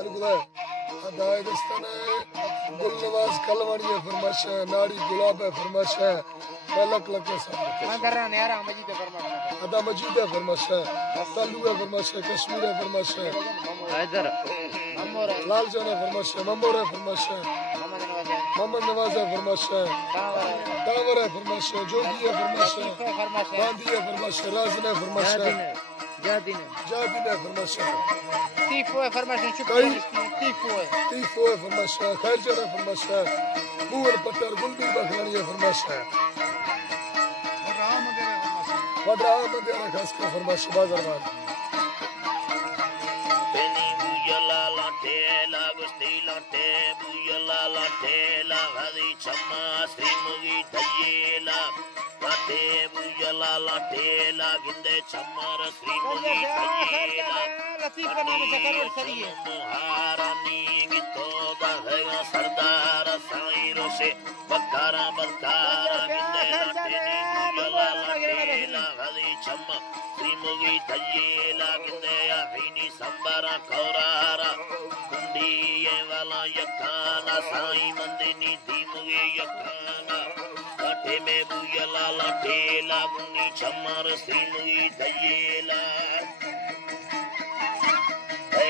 अलगुदा अदाए दस्ताना गुल नवाज कलवानी है फरमाइश है नाड़ी गुलाब है फरमाइश है लक लक के साथ मैं कर रहा यार मजीद है फरमाइश अदा मजीद है फरमाइश है तालु है फरमाइश है कश्मीर है फरमाइश है इधर ममोर लाल जान है फरमाइश है ममोर है फरमाइश है मोहम्मद नवाज है फरमाइश है टावर है फरमाइश है जोगी है फरमाइश है गांधी है फरमाइश है राजन है फरमाइश है जादिन है फरमाइश है तीफो है फरमाइश है तीफो है फरमाइश है खैर जान है फरमाइश है बुवर पट्टर गुलबी बखलानी है फरमाइश है वड्रा मदेरा खास का फरमाइश बाजार में Tela hadi chama sri mugi thayela Kate bujala la tela ginde chamar sri mugi thayela Latif नाम से करोड़ सही है Maharani gito da hega sardar sairo se bakara bakara ginde la tela hadi chama sri mugi thayela ginde ya hini sambara kaurara kundiye wala yakana Sai मंदिनी धीमुगे यकाना काटे में बुयला लाटेला गुनी चमर श्रीमुगी दयेला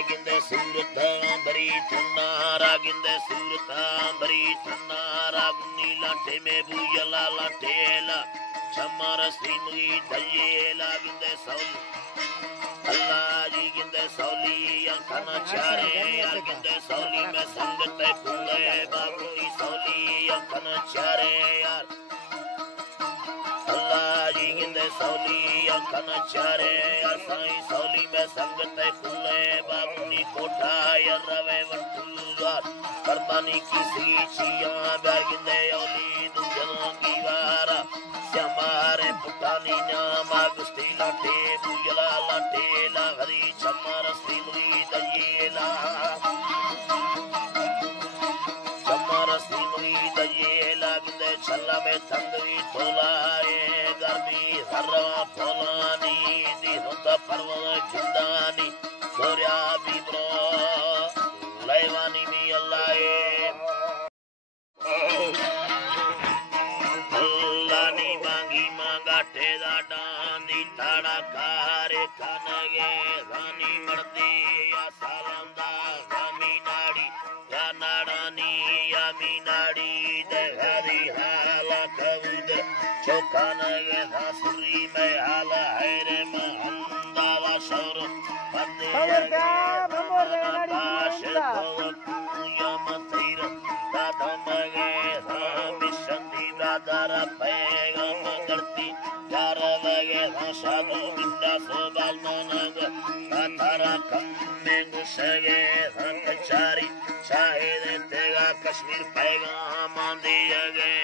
गिंदे सूरता बरी थन्नारा गिंदे सूरता बरी थन्नारा गुनी लाटे में बुयला लाटेला चमर श्रीमुगी दयेला गिंदे सौल अल्लाह जी गिंदे सौली अखना चारे यार गिंदे सौली में संगत फूले बाबूनी सौली अखना चारे यार अल्लाह जी गिंदे सौली अखना चारे यार साईं सौली में संगत फूले बाबूनी कोठा यार रवे वंटूजार कुर्बानी की सी चिया बैर गिंदे औली दुजन की वारा श्यामारे पुटानी नाम गुस्ती लाटे बुयला लाटे हरी चमर श्रीमुगी दयेला चमर श्रीमुगी दयेला गिंदे छल्ला में तंदरी तोलाए गर्मी हरा फलानी दी होता परवल जिंदानी गोरिया बीब्रो लैवानी में अल्लाह अल्लानी मांगी मांगा ठेदा डांदी ताड़ा कारे खानगे रानी मर्दी या सालंदा रामी नाड़ी या नाड़ानी या मीनाड़ी दे हरी हाला कबूद चौखानगे हासुरी में हाला हैरे महंदा वा शौर बंदे बाशर को या मतीर दादमगे रामी शंदी दादरा पैगम करती यार वगे साधु बिंदा सोबाल मनग तारा कम में घुसगे कचारी शाहिद तेगा कश्मीर पैगाम दियगे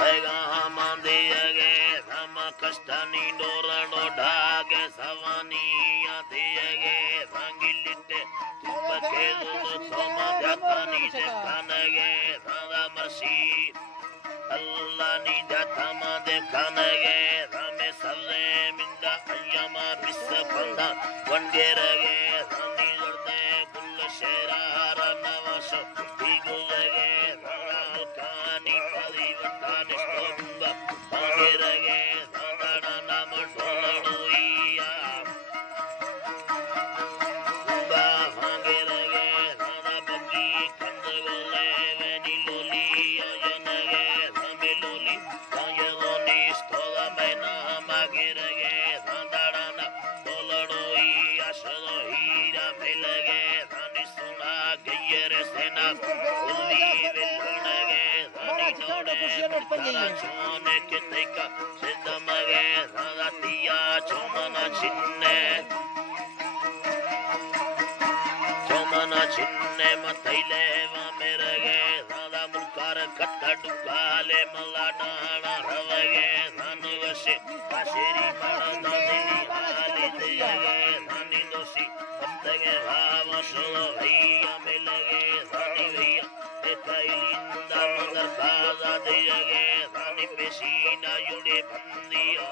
पैगाम दियगे हम कष्टानी डोरनो ढागे सवानी दियगे रंगिलिटे तुपके दो थोमा जातानी से खानगे दादा मर्सी अल्लाह नी जाता मा देखनगे रामे सल्ले मिंदा अय्यमा बिस बंदा वंडेरगे रानी लड़ते गुल शेरा रनवाश दिगुलगे राल कानी पदी वटाने स्टोंगा वंडेरगे दादा नाम ढोलड़ोइया गुंगा वंडेरगे दादा बगी कंदगले वेनी लोलिया चोने कितने का सिद्ध मगे रातिया चोमना छिन्ने मतैले वा मेरे गे राधा मुल्कार कट्टा डुकाले मला डाना रवगे रानी वशे काशेरी बड़ा दिली हाली दिए रानी दोषी बंदगे भाव शोलो भैया मिलगे रानी भैया एकैलिंदा मगर काजा दिए रानी पेशीना युड़े बंदिया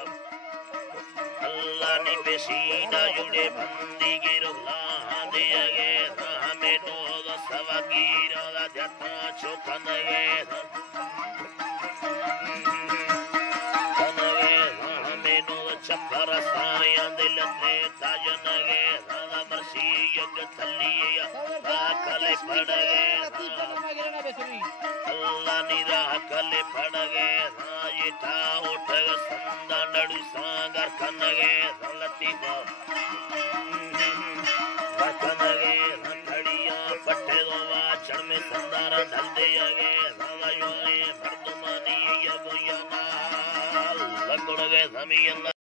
अल्लाह पानी पे सीना जुड़े बंदी गिरो दे गे हमें तो सवा गिरो जता चोखन गे हमें तो चक्कर साया दिल ते ताजन गे दादा मर्सी यग थलिया कले पड़ गे अल्लाह निरा कले पड़ गे ये था उठ संदा नडू सांगर खन गे लती वतन गे खड़िया पट्टे दो वाचड़ में संदार ढल दे गे दादा योने मर्दमानी यगो यना लगड़ गे जमीन